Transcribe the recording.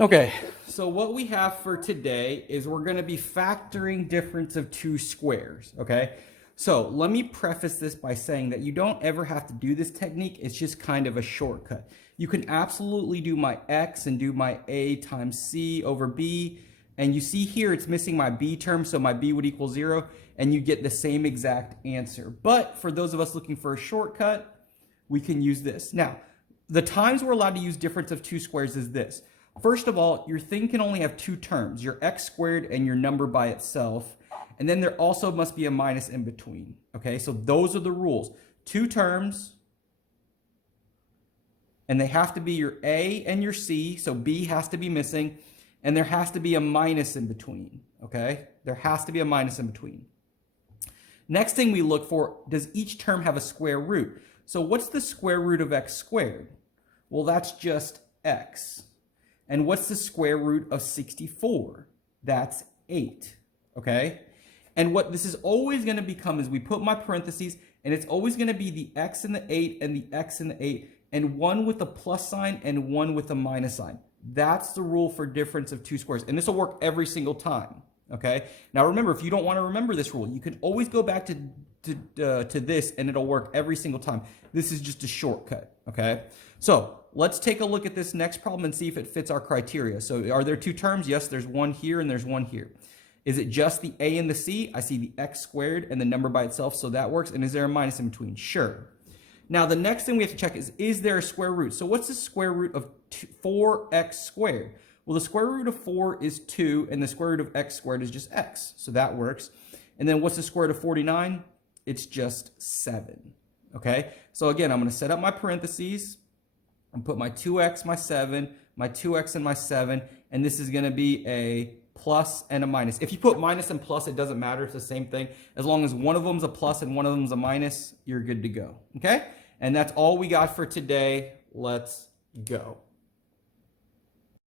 Okay, so what we have for today is we're going to be factoring difference of two squares, okay? So let me preface this by saying that you don't ever have to do this technique. It's just kind of a shortcut. You can absolutely do my x and do my a times c over b. And you see here it's missing my b term, so my b would equal 0, and you get the same exact answer. But for those of us looking for a shortcut, we can use this. Now, the times we're allowed to use difference of two squares is this. First of all, your thing can only have two terms, your x squared and your number by itself. And then there also must be a minus in between. Okay, so those are the rules. Two terms, and they have to be your a and your c, so b has to be missing, and there has to be a minus in between. Okay, there has to be a minus in between. Next thing we look for, does each term have a square root? So what's the square root of x squared? Well, that's just x. And what's the square root of 64? That's 8, okay? And what this is always going to become is we put my parentheses, and it's always going to be the x and the 8 and the x and the 8, and one with a plus sign and one with a minus sign. That's the rule for difference of two squares, and this will work every single time, okay? Now remember, if you don't want to remember this rule, you can always go back to this, and it'll work every single time. This is just a shortcut, okay? So let's take a look at this next problem and see if it fits our criteria. So are there two terms? Yes, there's one here and there's one here. Is it just the a and the c? I see the x squared and the number by itself, so that works. And is there a minus in between? Sure. Now the next thing we have to check is there a square root? So what's the square root of 4x squared? Well, the square root of 4 is 2, and the square root of x squared is just x, so that works. And then what's the square root of 49? It's just 7, okay? So again, I'm going to set up my parentheses and put my 2x, my 7, my 2x and my 7, and this is going to be a plus and a minus. If you put minus and plus, it doesn't matter. It's the same thing. As long as one of them's a plus and one of them's a minus, you're good to go, okay? And that's all we got for today. Let's go.